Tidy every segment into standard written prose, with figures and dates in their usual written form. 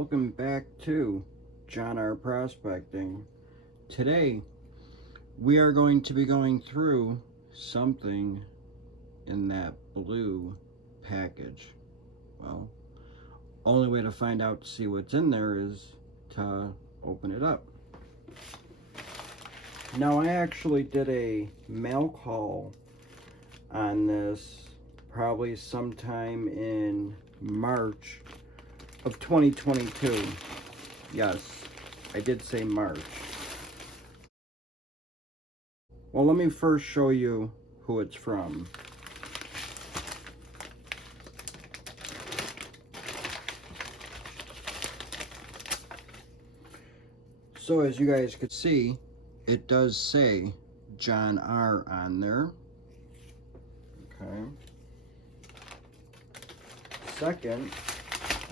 Welcome back to John R. Prospecting. Today we are going to be going through something in that blue package. Well, only way to find out to see what's in there is to open it up. Now I actually did a mail call on this probably sometime in March of 2022. Yes, I did say March. Well, let me first show you who it's from. So as you guys could see, it does say John R. on there. Okay. Second,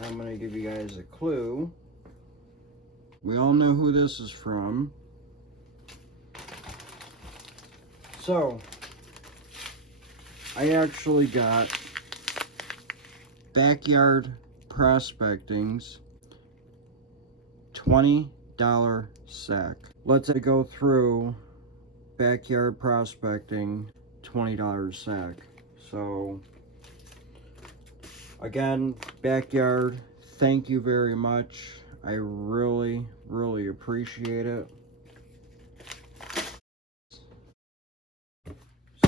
I'm going to give you guys a clue. We all know who this is from. So, I actually got Backyard Prospecting's $20 sack. Let's go through Backyard Prospecting $20 sack. So, again, Backyard, thank you very much. I really appreciate it.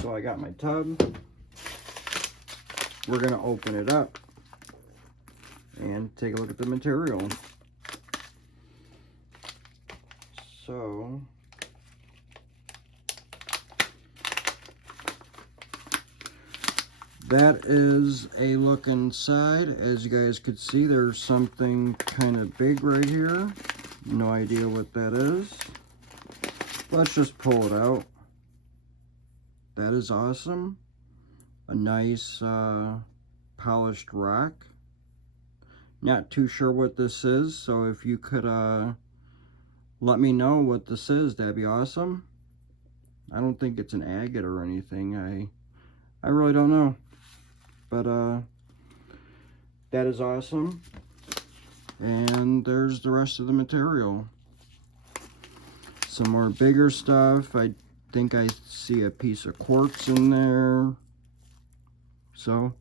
So I got my tub. We're gonna open it up and take a look at the material. So that is a look inside. As you guys could see, there's something kind of big right here. No idea what that is. Let's just pull it out. That is awesome. A nice polished rock. Not too sure what this is, so if you could let me know what this is, that'd be awesome. I don't think it's an agate or anything. I really don't know. But that is awesome. And there's the rest of the material. Some more bigger stuff. I think I see a piece of quartz in there. So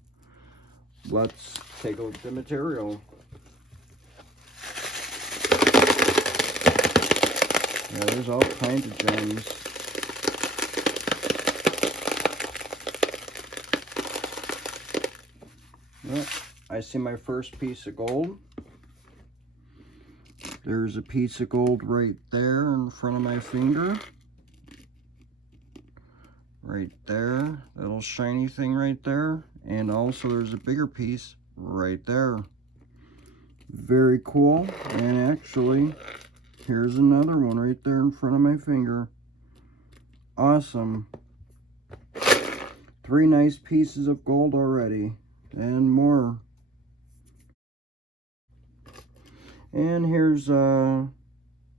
let's take a look at the material. Yeah, there's all kinds of gems. Yep, I see my first piece of gold. There's a piece of gold right there in front of my finger. Right there, that little shiny thing right there. And also there's a bigger piece right there. Very cool. And actually, here's another one right there in front of my finger. Awesome. 3 nice pieces of gold already. And more. And here's that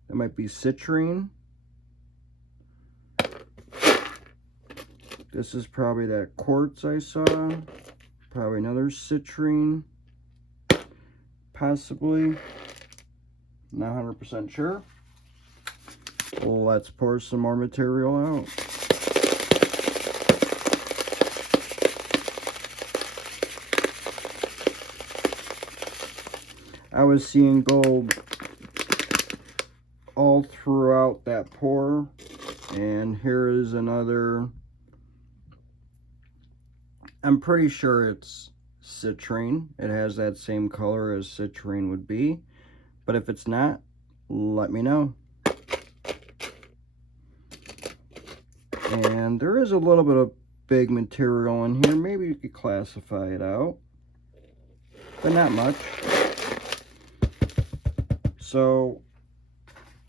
might be citrine. This is probably that quartz I saw. Probably another citrine. Possibly. Not 100% sure. Well, let's pour some more material out. I was seeing gold all throughout that pour, and here is another. I'm pretty sure it's citrine. It has that same color as citrine would be, but if it's not, let me know. And there is a little bit of big material in here. Maybe you could classify it out, but not much. So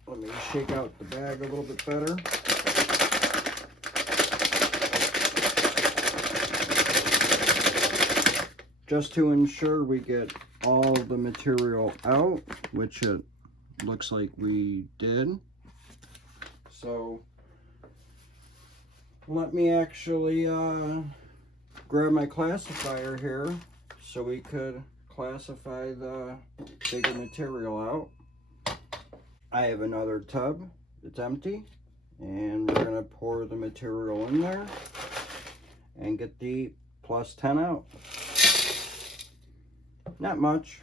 let me shake out the bag a little bit better. Just to ensure we get all the material out, which it looks like we did. So let me actually grab my classifier here so we could classify the bigger material out. I have another tub that's empty, and we're going to pour the material in there and get the plus 10 out. Not much.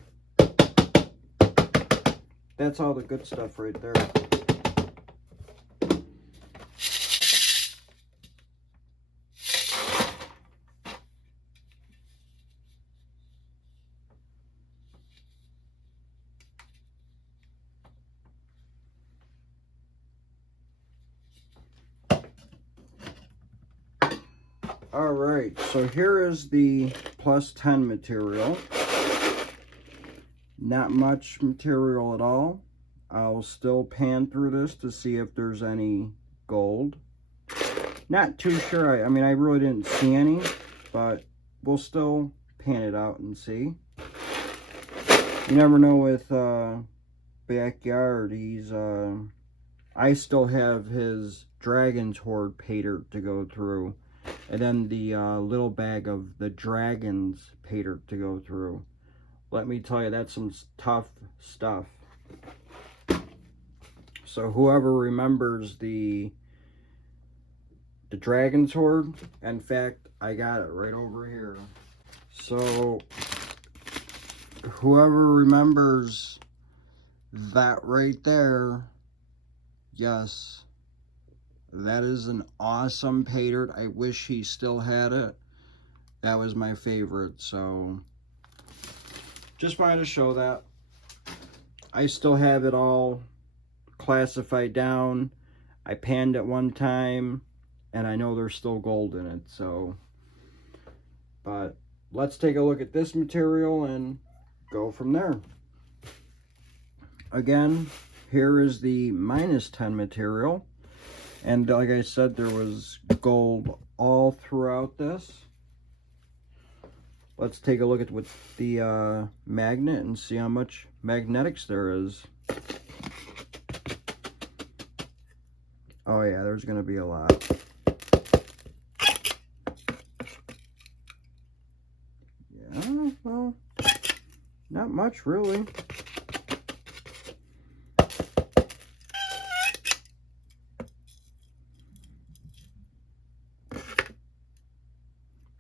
That's all the good stuff right there. Alright, so here is the plus 10 material. Not much material at all. I'll still pan through this to see if there's any gold. Not too sure. I mean, I really didn't see any, but we'll still pan it out and see. You never know with backyard. I still have his Dragon's Horde pay dirt to go through. And then the little bag of the Dragon's pay dirt to go through. Let me tell you, that's some tough stuff. So whoever remembers the Dragon's Horde, in fact, I got it right over here. So whoever remembers that right there, yes, that is an awesome pay dirt. I wish he still had it. That was my favorite, so just wanted to show that. I still have it all classified down. I panned it one time, and I know there's still gold in it, so. But let's take a look at this material and go from there. Again, here is the minus 10 material. And like I said, there was gold all throughout this. Let's take a look at with the magnet and see how much magnetics there is. Oh yeah, there's going to be a lot. Yeah, well, not much really.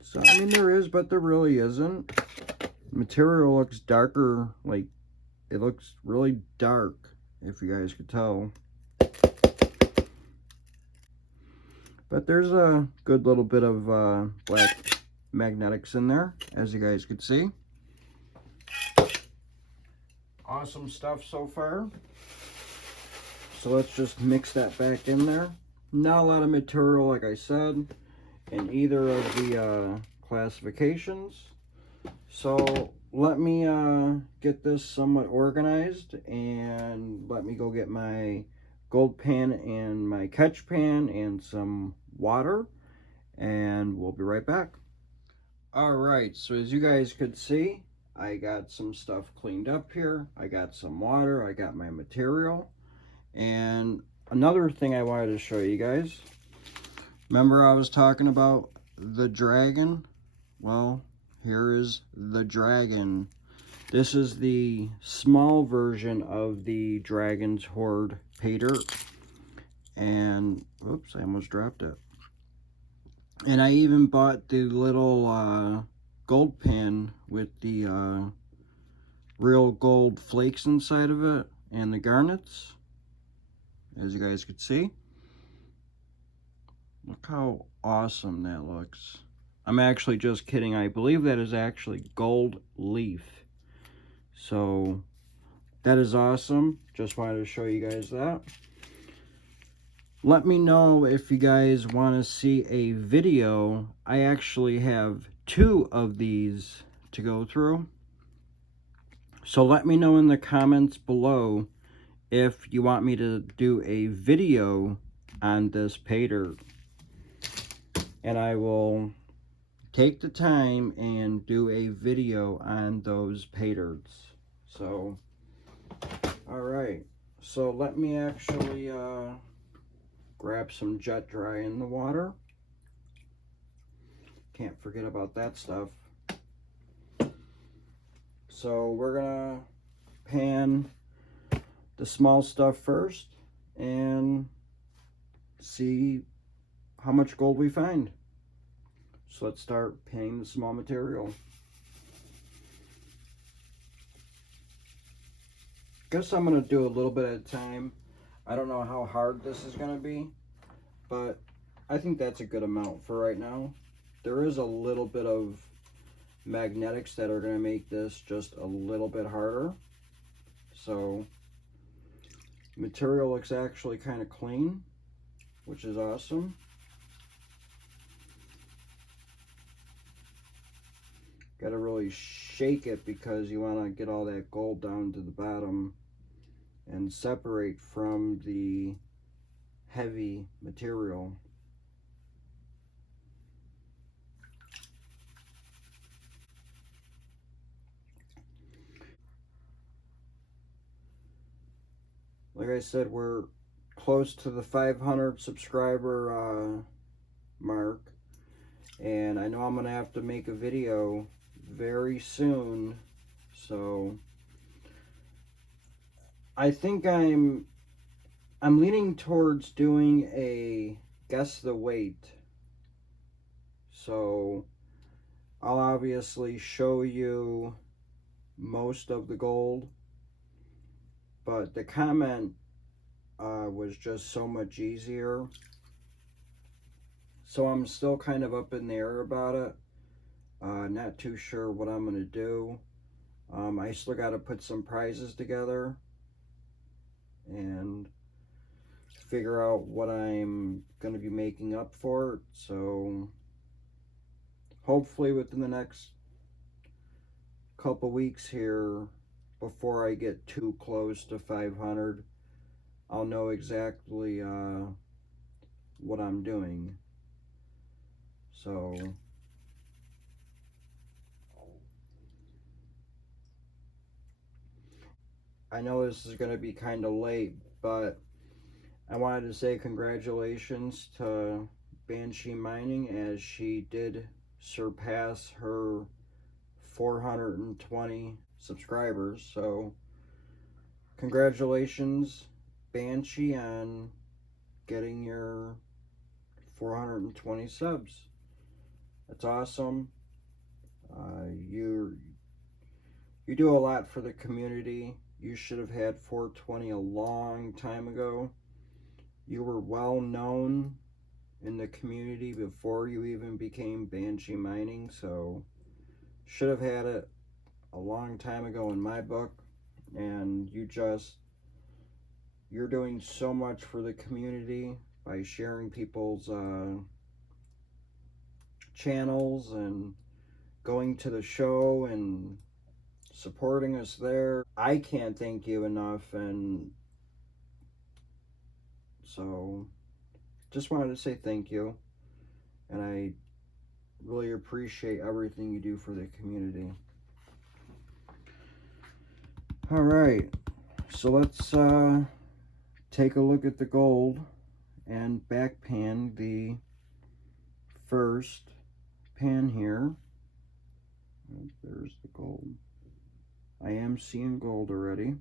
So, I mean, there is, but there really isn't. Material looks darker, like, it looks really dark, if you guys could tell. But there's a good little bit of black magnetics in there, as you guys could see. Awesome stuff so far. So let's just mix that back in there. Not a lot of material, like I said, in either of the classifications. So let me get this somewhat organized, and let me go get my gold pan and my catch pan and some water, and we'll be right back. Alright, so as you guys could see, I got some stuff cleaned up here. I got some water, I got my material, and another thing I wanted to show you guys. Remember I was talking about the dragon? Well, here is the dragon. This is the small version of the Dragon's Horde pay dirt. And, oops, I almost dropped it. And I even bought the little gold pan with the real gold flakes inside of it and the garnets, as you guys could see. Look how awesome that looks. I'm actually just kidding. I believe that is actually gold leaf. So that is awesome. Just wanted to show you guys that. Let me know if you guys want to see a video. I actually have 2 of these to go through. So let me know in the comments below if you want me to do a video on this pay dirt. And I will take the time and do a video on those pay dirts. So, alright. So let me actually grab some jet dry in the water. Can't forget about that stuff. So we're gonna pan the small stuff first and see how much gold we find. So let's start panning the small material. Guess I'm gonna do a little bit at a time. I don't know how hard this is gonna be, but I think that's a good amount for right now. There is a little bit of magnetics that are gonna make this just a little bit harder. So material looks actually kind of clean, which is awesome. Got to really shake it because you want to get all that gold down to the bottom and separate from the heavy material. Like I said, we're close to the 500 subscriber mark, and I know I'm gonna have to make a video very soon, so I think I'm leaning towards doing a guess the weight. So I'll obviously show you most of the gold, but the comment was just so much easier. So I'm still kind of up in the air about it. Not too sure what I'm gonna do. I still got to put some prizes together and figure out what I'm going to be making up for it. So hopefully within the next couple weeks here, before I get too close to 500, I'll know exactly what I'm doing. So I know this is going to be kind of late, but I wanted to say congratulations to Banshee Mining, as she did surpass her 420 subscribers. So congratulations, Banshee, on getting your 420 subs. That's awesome. You do a lot for the community. You should have had 420 a long time ago. You were well known in the community before you even became Banshee Mining, so should have had it a long time ago in my book. And you're doing so much for the community by sharing people's channels and going to the show and supporting us there. I can't thank you enough, and so just wanted to say thank you, and I really appreciate everything you do for the community. All right, so let's take a look at the gold and back pan the first pan here. There's the gold. I am seeing gold already.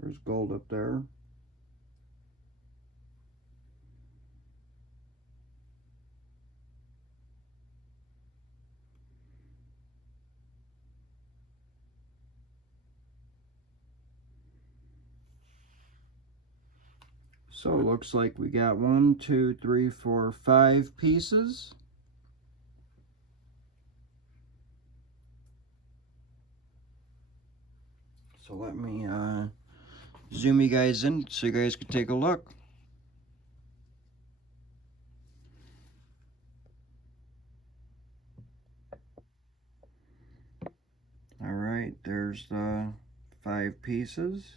There's gold up there. So it looks like we got 1, 2, 3, 4, 5 pieces. So let me zoom you guys in so you guys can take a look. All right, there's the 5 pieces.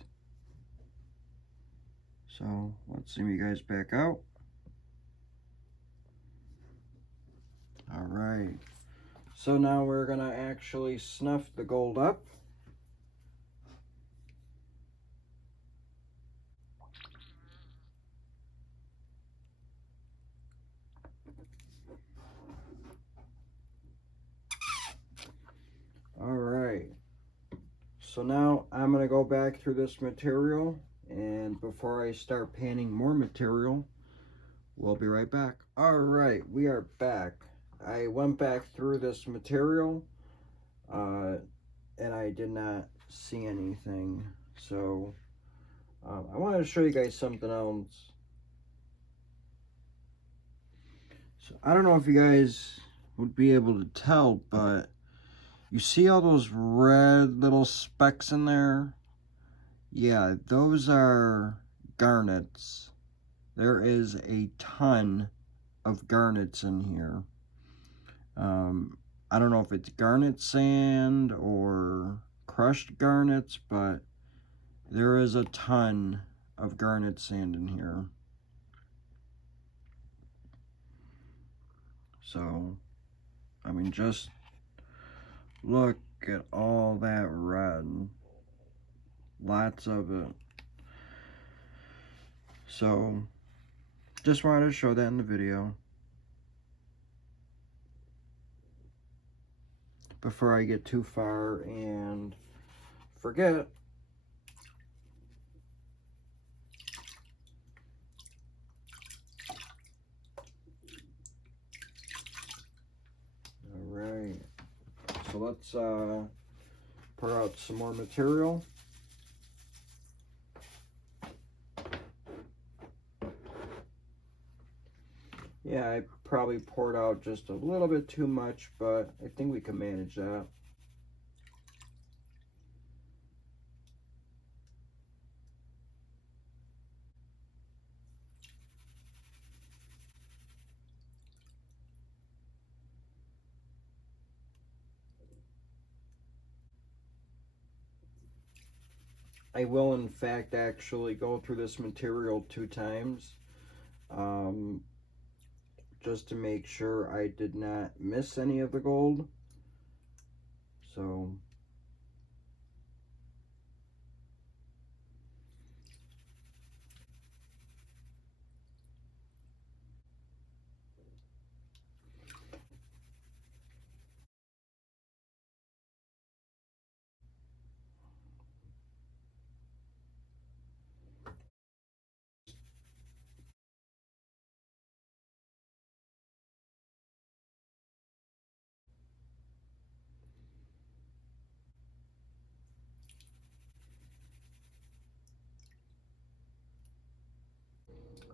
So let's zoom you guys back out. All right, so now we're gonna actually snuff the gold up. So now I'm going to go back through this material, and before I start painting more material, we'll be right back. Alright, we are back. I went back through this material, and I did not see anything. So I wanted to show you guys something else. So I don't know if you guys would be able to tell, but you see all those red little specks in there? Yeah, those are garnets. There is a ton of garnets in here. I don't know if it's garnet sand or crushed garnets, but there is a ton of garnet sand in here. So, I mean, just look at all that red. Lots of it. So, just wanted to show that in the video before I get too far and forget. Alright, so let's pour out some more material. Yeah, I probably poured out just a little bit too much, but I think we can manage that. I will, in fact, actually go through this material 2 times, just to make sure I did not miss any of the gold. So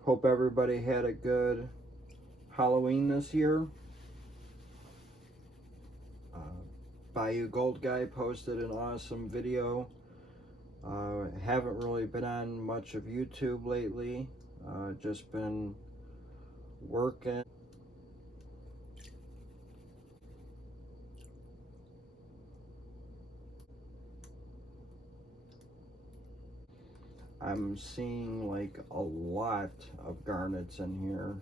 hope everybody had a good Halloween this year. Bayou Gold Guy posted an awesome video. Haven't really been on much of YouTube lately. Just been working. I'm seeing like a lot of garnets in here.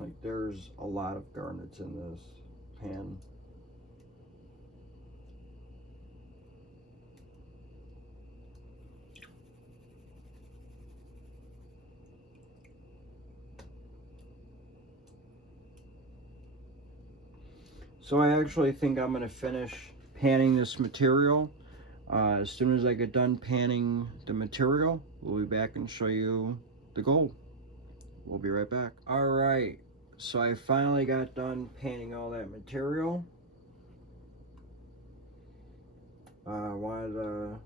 Like there's a lot of garnets in this pan. So I actually think I'm going to finish panning this material. As soon as I get done panning the material, we'll be back and show you the gold. We'll be right back. Alright, so I finally got done panning all that material. I wanted to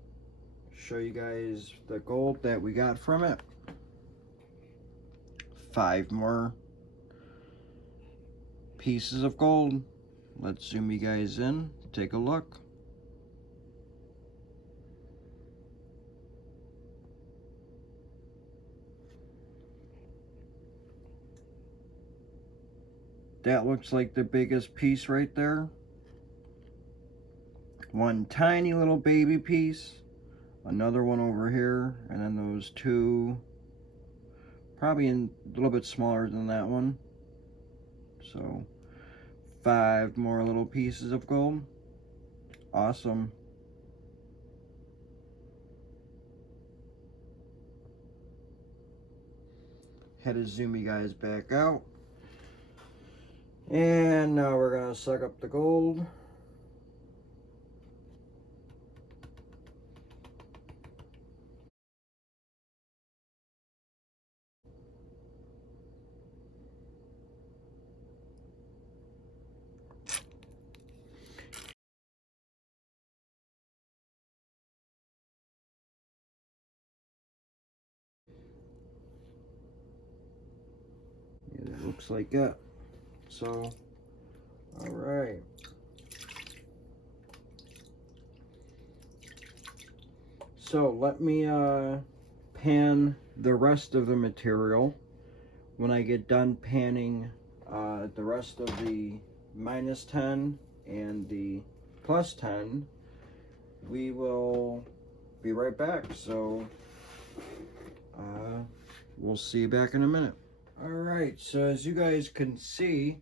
show you guys the gold that we got from it. 5 more pieces of gold. Let's zoom you guys in, take a look. That looks like the biggest piece right there. One tiny little baby piece, another one over here, and then those 2 probably a little bit smaller than that one. So 5 more little pieces of gold. Awesome. Had to zoom you guys back out. And now we're gonna suck up the gold. looks like it. So, all right. So let me pan the rest of the material. When I get done panning the rest of the -10 and the +10, we will be right back. So we'll see you back in a minute. Alright, so as you guys can see,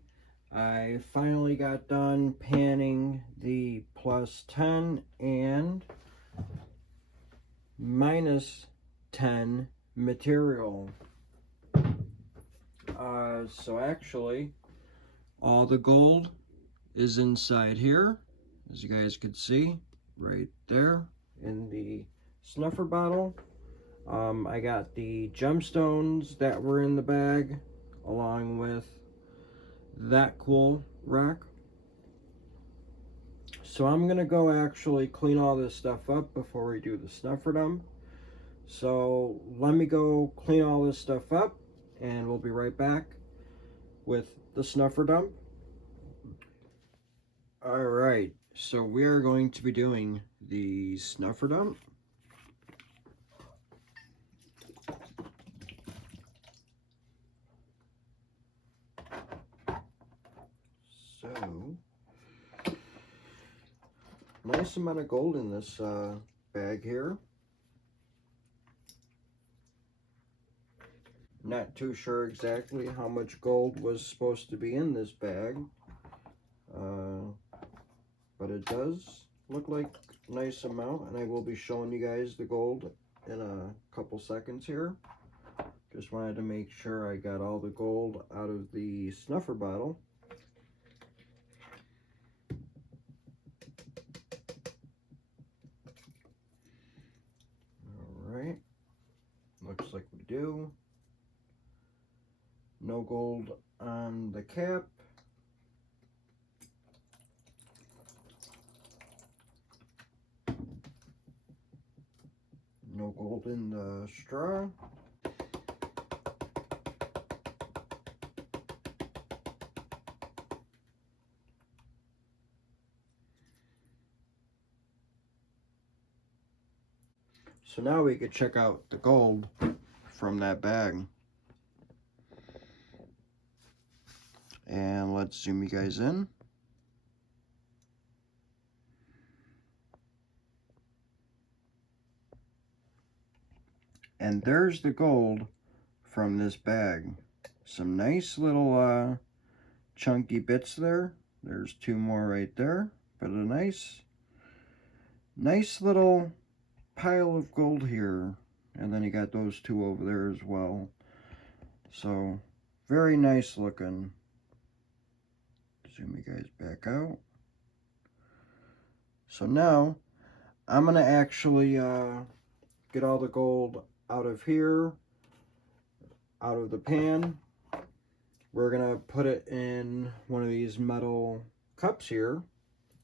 I finally got done panning the +10 and -10 material. So actually, all the gold is inside here, as you guys could see, right there in the snuffer bottle. I got the gemstones that were in the bag, along with that cool rock. So I'm gonna go actually clean all this stuff up before we do the snufferdom. So let me go clean all this stuff up, and we'll be right back with the snufferdom. Alright, so we are going to be doing the snufferdom. So, nice amount of gold in this bag here. Not too sure exactly how much gold was supposed to be in this bag, but it does look like a nice amount, and I will be showing you guys the gold in a couple seconds here. Just wanted to make sure I got all the gold out of the snuffer bottle. Alright, looks like we do. No gold on the cap. No gold in the straw. So now we could check out the gold from that bag. And let's zoom you guys in. And there's the gold from this bag. Some nice little chunky bits there. There's two more right there. But a nice little pile of gold here. And then you got those two over there as well. So, very nice looking. Zoom you guys back out. So now, I'm going to actually get all the gold out of here, out of the pan. We're going to put it in one of these metal cups here,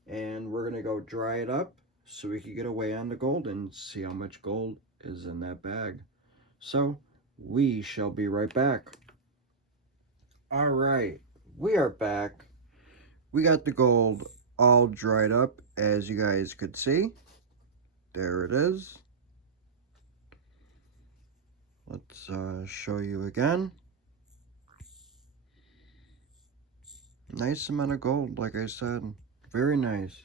and we're going to go dry it up so we can get away on the gold and see how much gold is in that bag. So, we shall be right back. Alright, we are back. We got the gold all dried up, as you guys could see. There it is. Let's show you again. Nice amount of gold, like I said. Very nice.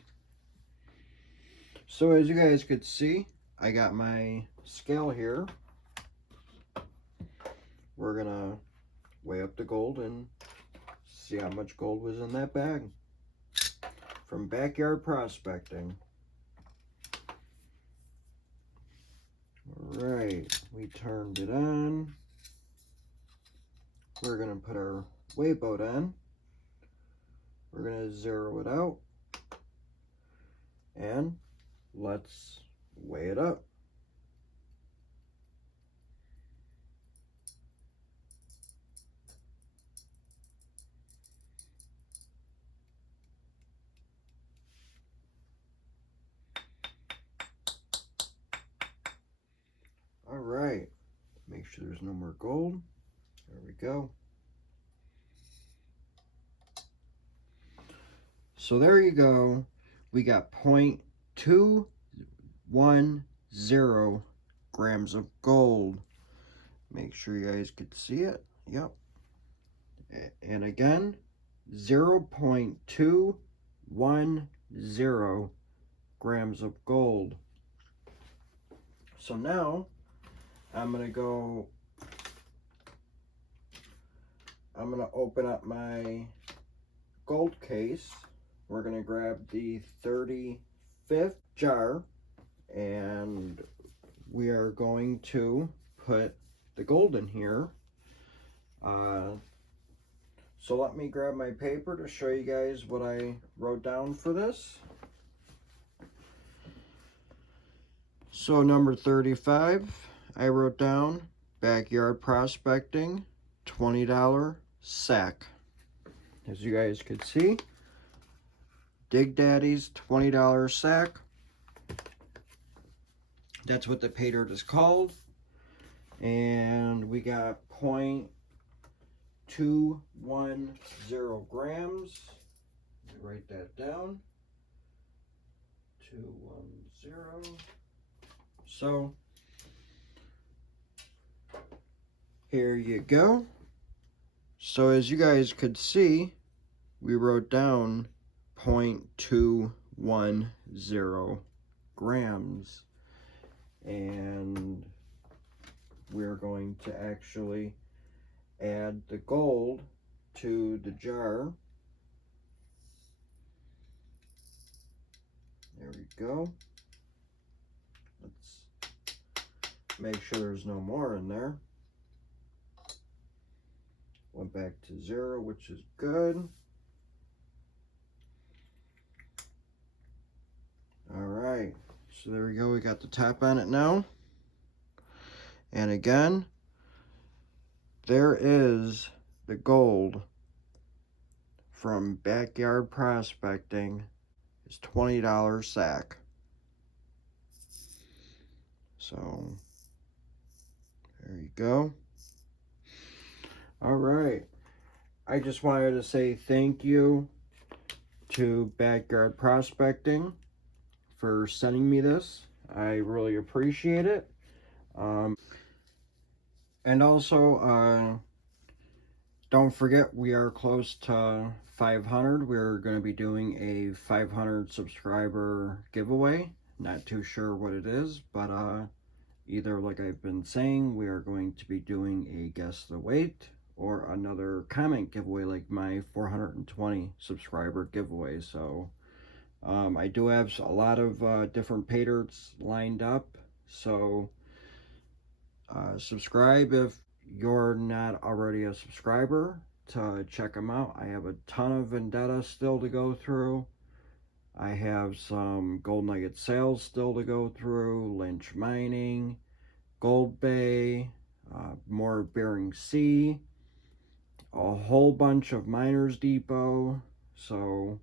So as you guys could see, I got my scale here. We're gonna weigh up the gold and see how much gold was in that bag from Backyard Prospecting. Alright, we turned it on. We're gonna put our weigh boat on. We're gonna zero it out. And let's weigh it up. Alright, make sure there's no more gold. There we go. So there you go. We got 0.210 grams of gold. Make sure you guys could see it. Yep. And again, 0.210 grams of gold. So now I'm going to open up my gold case. We're going to grab the 35th jar, and we are going to put the gold in here. So let me grab my paper to show you guys what I wrote down for this. So number 35, I wrote down backyard prospecting, $20 sack. As you guys could see, Dig Daddy's $20 sack. That's what the pay dirt is called. And we got 0.210 grams. Let me write that down. 210. So here you go. So as you guys could see, we wrote down 0.210 grams, and we're going to actually add the gold to the jar. There we go. Let's make sure there's no more in there. Went back to 0, which is good. All right, so there we go. We got the top on it now. And again, there is the gold from Backyard Prospecting. It's $20 sack. So there you go. All right, I just wanted to say thank you to Backyard Prospecting for sending me this. I really appreciate it. And also, don't forget, we are close to 500. We're going to be doing a 500 subscriber giveaway. Not too sure what it is, but either, like I've been saying, we are going to be doing a guess the weight or another comment giveaway like my 420 subscriber giveaway. So I do have a lot of different pay dirts lined up. So subscribe if you're not already a subscriber to check them out. I have a ton of Vendetta still to go through. I have some Gold Nugget sales still to go through, Lynch Mining, Gold Bay, more Bering Sea, a whole bunch of Miners Depot. So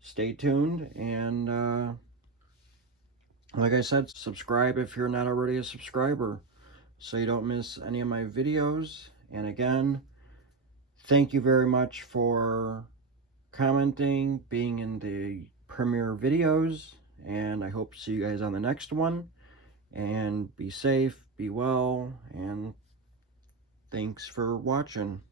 stay tuned, and like I said, subscribe if you're not already a subscriber so you don't miss any of my videos. And again, thank you very much for commenting, being in the premiere videos, and I hope to see you guys on the next one. And be safe, be well, and thanks for watching.